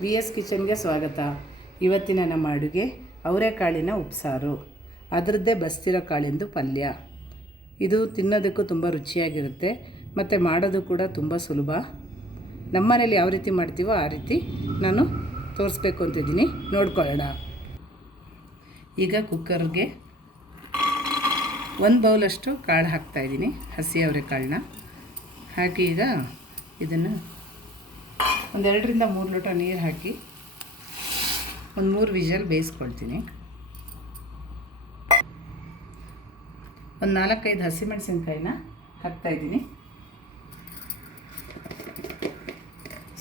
V S ಕಿಚನ್ಗೆ ಸ್ವಾಗತ. ಇವತ್ತಿನ ನಮ್ಮ ಅಡುಗೆ ಅವರೆಕಾಳಿನ ಉಪ್ಸಾರು, ಅದರದ್ದೇ ಬಸ್ತಿರೋ ಕಾಳಿಂದು ಪಲ್ಯ. ಇದು ತಿನ್ನೋದಕ್ಕೂ ತುಂಬ ರುಚಿಯಾಗಿರುತ್ತೆ ಮತ್ತು ಮಾಡೋದು ಕೂಡ ತುಂಬ ಸುಲಭ. ನಮ್ಮನೇಲಿ ಯಾವ ರೀತಿ ಮಾಡ್ತೀವೋ ಆ ರೀತಿ ನಾನು ತೋರಿಸ್ಬೇಕು ಅಂತಿದ್ದೀನಿ, ನೋಡ್ಕೊಳ್ಳೋಣ. ಈಗ ಕುಕ್ಕರ್ಗೆ 1 ಬೌಲಷ್ಟು ಕಾಳು ಹಾಕ್ತಾಯಿದ್ದೀನಿ, ಹಸಿ ಅವರೆಕಾಳನ್ನ ಹಾಕಿ ಈಗ ಇದನ್ನು 2 ರಿಂದ 3 ಲೋಟ ನೀರು ಹಾಕಿ 3 ವಿಷಲ್ ಬೇಯಿಸ್ಕೊಳ್ತೀನಿ. 4-5 ಹಸಿಮೆಣಸಿನ್ಕಾಯಿನ ಹಾಕ್ತಾಯಿದ್ದೀನಿ.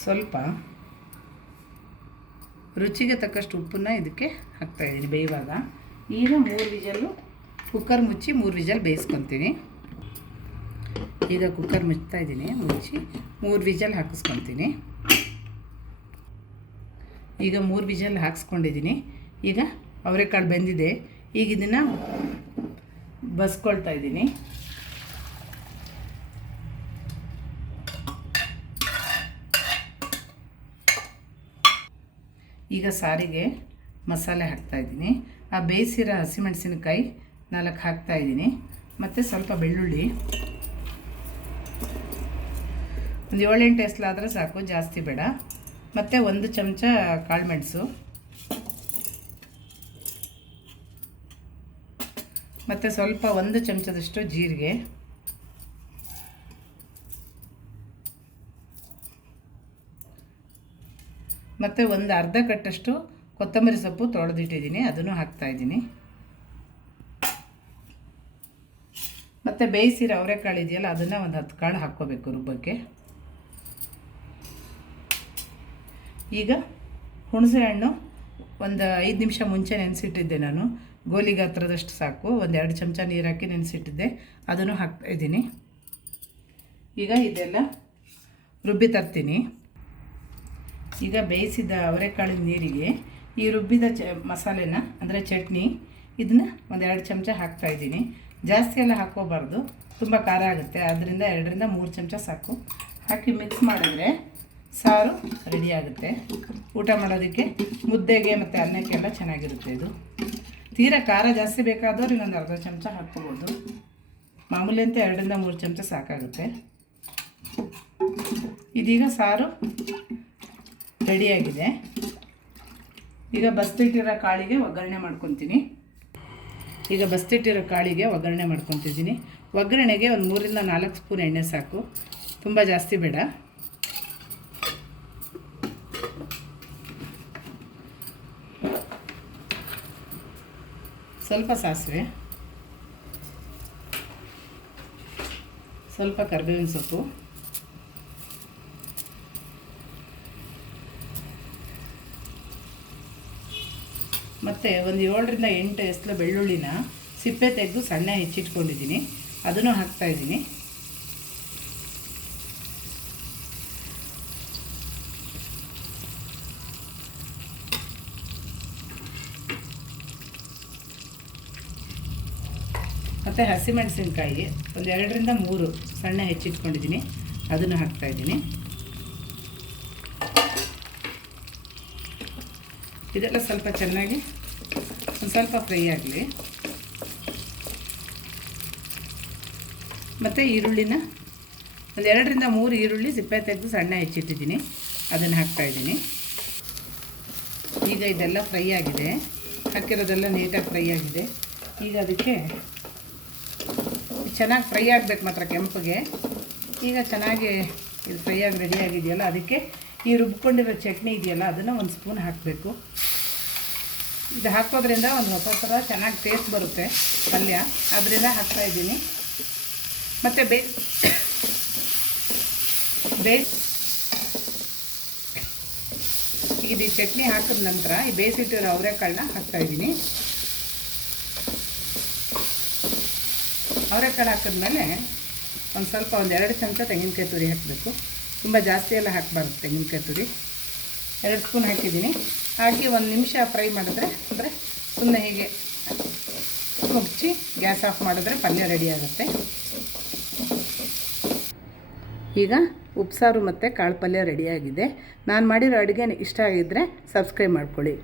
ಸ್ವಲ್ಪ ರುಚಿಗೆ ತಕ್ಕಷ್ಟು ಉಪ್ಪನ್ನು ಇದಕ್ಕೆ ಹಾಕ್ತಾಯಿದ್ದೀನಿ ಬೇಯುವಾಗ. ಈಗ 3 ವಿಷಲ್ಲು ಕುಕ್ಕರ್ ಮುಚ್ಚಿ 3 ವಿಷಲ್ ಬೇಯಿಸ್ಕೊತೀನಿ. ಈಗ ಕುಕ್ಕರ್ ಮುಚ್ತಾಯಿದ್ದೀನಿ, ಮುಚ್ಚಿ 3 ವಿಷಲ್ ಹಾಕಿಸ್ಕೊತೀನಿ. ಈಗ 3 ವಿಷಲ್ ಹಾಕ್ಸ್ಕೊಂಡಿದ್ದೀನಿ. ಈಗ ಅವರೆಕಾಳು ಬೆಂದಿದೆ. ಈಗ ಇದನ್ನು ಬಸ್ಕೊಳ್ತಾ ಇದ್ದೀನಿ. ಈಗ ಸಾರಿಗೆ ಮಸಾಲೆ ಹಾಕ್ತಾಯಿದ್ದೀನಿ. ಆ ಬೇಯಿಸಿರೋ ಹಸಿಮೆಣಸಿನಕಾಯಿ 4 ಹಾಕ್ತಾಯಿದ್ದೀನಿ, ಮತ್ತು ಸ್ವಲ್ಪ ಬೆಳ್ಳುಳ್ಳಿ, ಒಂದು 7-8 ಎಸ್ಲಾದರೆ ಸಾಕು, ಜಾಸ್ತಿ ಬೇಡ. ಮತ್ತು 1 ಚಮಚ ಕಾಳುಮೆಣಸು, ಮತ್ತು ಸ್ವಲ್ಪ 1 ಚಮಚದಷ್ಟು ಜೀರಿಗೆ, ಮತ್ತು ಒಂದು ಅರ್ಧ ಕಟ್ಟಷ್ಟು ಕೊತ್ತಂಬರಿ ಸೊಪ್ಪು ತೊಳೆದಿಟ್ಟಿದ್ದೀನಿ, ಅದನ್ನು ಹಾಕ್ತಾಯಿದ್ದೀನಿ. ಮತ್ತು ಬೇಯಿಸಿರೋ ಅವರೆಕಾಳು ಇದೆಯಲ್ಲ, ಅದನ್ನು ಒಂದು 10 ಕಾಳು ಹಾಕ್ಕೋಬೇಕು ರುಬ್ಬಕ್ಕೆ. ಈಗ ಹುಣಸೆ ಹಣ್ಣು ಒಂದು 5 ನಿಮಿಷ ಮುಂಚೆ ನೆನೆಸಿಟ್ಟಿದ್ದೆ ನಾನು, ಗೋಲಿ ಗಾತ್ರದಷ್ಟು ಸಾಕು. 2 ಚಮಚ ನೀರು ಹಾಕಿ ನೆನೆಸಿಟ್ಟಿದ್ದೆ, ಅದನ್ನು ಹಾಕ್ತಾಯಿದ್ದೀನಿ. ಈಗ ಇದೆಲ್ಲ ರುಬ್ಬಿ ತರ್ತೀನಿ. ಈಗ ಬೇಯಿಸಿದ ಅವರೆಕಾಳಿನ ನೀರಿಗೆ ಈ ರುಬ್ಬಿದ ಮಸಾಲೆನ, ಅಂದರೆ ಚಟ್ನಿ, ಇದನ್ನು 2 ಚಮಚ ಹಾಕ್ತಾಯಿದ್ದೀನಿ. ಜಾಸ್ತಿ ಎಲ್ಲ ಹಾಕ್ಕೋಬಾರ್ದು, ತುಂಬ ಖಾರ ಆಗುತ್ತೆ. ಆದ್ದರಿಂದ 2 ರಿಂದ 3 ಚಮಚ ಸಾಕು. ಹಾಕಿ ಮಿಕ್ಸ್ ಮಾಡಿದ್ರೆ ಸಾರು ರೆಡಿ ಆಗುತ್ತೆ. ಊಟ ಮಾಡೋದಕ್ಕೆ, ಮುದ್ದೆಗೆ ಮತ್ತು ಅನ್ನಕ್ಕೆಲ್ಲ ಚೆನ್ನಾಗಿರುತ್ತೆ. ಇದು ತೀರಾ ಖಾರ ಜಾಸ್ತಿ ಬೇಕಾದವ್ರು ಇನ್ನೊಂದು ಅರ್ಧ ಚಮಚ ಹಾಕ್ಕೋಬೋದು. ಮಾಮೂಲಿ ಅಂತ 2 ರಿಂದ 3 ಚಮಚ ಸಾಕಾಗುತ್ತೆ. ಇದೀಗ ಸಾರು ರೆಡಿಯಾಗಿದೆ. ಈಗ ಬಸ್ತಿಟ್ಟಿರೋ ಕಾಳಿಗೆ ಒಗ್ಗರಣೆ ಮಾಡ್ಕೊತೀನಿ. ಒಗ್ಗರಣೆಗೆ ಒಂದು 3 ರಿಂದ 4 ಸ್ಪೂನ್ ಎಣ್ಣೆ ಸಾಕು, ತುಂಬ ಜಾಸ್ತಿ ಬೇಡ. ಸ್ವಲ್ಪ ಸಾಸಿವೆ, ಸ್ವಲ್ಪ ಕರಿಬೇವಿನ ಸೊಪ್ಪು, ಮತ್ತು ಒಂದು 7 ರಿಂದ 8 ಎಸ್ಲು ಬೆಳ್ಳುಳ್ಳಿನ ಸಿಪ್ಪೆ ತೆಗೆದು ಸಣ್ಣ ಹೆಚ್ಚಿಟ್ಕೊಂಡಿದ್ದೀನಿ, ಅದನ್ನು ಹಾಕ್ತಾಯಿದ್ದೀನಿ. ಮತ್ತು ಹಸಿಮೆಣಸಿನ್ಕಾಯಿ ಒಂದು 2 ರಿಂದ 3 ಸಣ್ಣ ಹೆಚ್ಚಿಟ್ಕೊಂಡಿದ್ದೀನಿ, ಅದನ್ನು ಹಾಕ್ತಾಯಿದ್ದೀನಿ. ಇದೆಲ್ಲ ಸ್ವಲ್ಪ ಚೆನ್ನಾಗಿ ಒಂದು ಸ್ವಲ್ಪ ಫ್ರೈ ಆಗಲಿ. ಮತ್ತು ಈರುಳ್ಳಿನ ಒಂದು 2 ರಿಂದ 3 ಈರುಳ್ಳಿ ಸಿಪ್ಪೆ ತೆಗೆದು ಸಣ್ಣ ಹೆಚ್ಚಿಟ್ಟಿದ್ದೀನಿ, ಅದನ್ನು ಹಾಕ್ತಾಯಿದ್ದೀನಿ. ಈಗ ಇದೆಲ್ಲ ಫ್ರೈ ಆಗಿದೆ, ಹಾಕಿರೋದೆಲ್ಲ ನೀಟಾಗಿ ಫ್ರೈ ಆಗಿದೆ. ಈಗ ಅದಕ್ಕೆ ಚೆನ್ನಾಗಿ ಫ್ರೈ ಆಗಬೇಕು ಮಾತ್ರ, ಕೆಂಪಗೆ. ಈಗ ಚೆನ್ನಾಗಿ ಇದು ಫ್ರೈ ಆಗಿ ರೆಡಿಯಾಗಿದೆಯಲ್ಲ, ಅದಕ್ಕೆ ಈ ರುಬ್ಕೊಂಡಿರೋ ಚಟ್ನಿ ಇದೆಯಲ್ಲ, ಅದನ್ನು 1 ಸ್ಪೂನ್ ಹಾಕಬೇಕು. ಇದು ಹಾಕೋದ್ರಿಂದ ಒಂದು ಹೊಸ ಥರ ಚೆನ್ನಾಗಿ ಟೇಸ್ಟ್ ಬರುತ್ತೆ ಪಲ್ಯ, ಅದರಿಂದ ಹಾಕ್ತಾಯಿದ್ದೀನಿ. ಮತ್ತು ಈಗ ಈ ಚಟ್ನಿ ಹಾಕಿದ ನಂತರ ಈ ಬೇಯಿಸಿಟ್ಟಿರೋ ಅವರೆಕಾಳನ್ನ ಹಾಕ್ತಾಯಿದ್ದೀನಿ. ಅವರೆಕಾಳು ಹಾಕಿದ್ಮೇಲೆ ಒಂದು ಸ್ವಲ್ಪ 2 ಚಮಚ ತೆಂಗಿನಕಾಯಿ ತುರಿ ಹಾಕಬೇಕು. ತುಂಬ ಜಾಸ್ತಿ ಎಲ್ಲ ಹಾಕಬಾರ್ದು ತೆಂಗಿನಕಾಯಿ ತುರಿ. 2 ಸ್ಪೂನ್ ಹಾಕಿದ್ದೀನಿ. ಹಾಕಿ 1 ನಿಮಿಷ ಫ್ರೈ ಮಾಡಿದ್ರೆ, ಅಂದರೆ ಸುಮ್ಮನೆ ಹೀಗೆ ಮುಚ್ಚಿ ಗ್ಯಾಸ್ ಆಫ್ ಮಾಡಿದ್ರೆ ಪಲ್ಯ ರೆಡಿ ಆಗುತ್ತೆ. ಈಗ ಉಪ್ಸಾರು ಮತ್ತು ಕಾಳು ಪಲ್ಯ ರೆಡಿಯಾಗಿದೆ. ನಾನು ಮಾಡಿರೋ ಅಡುಗೆ ಇಷ್ಟ ಆಗಿದ್ದರೆ ಸಬ್ಸ್ಕ್ರೈಬ್ ಮಾಡ್ಕೊಳ್ಳಿ.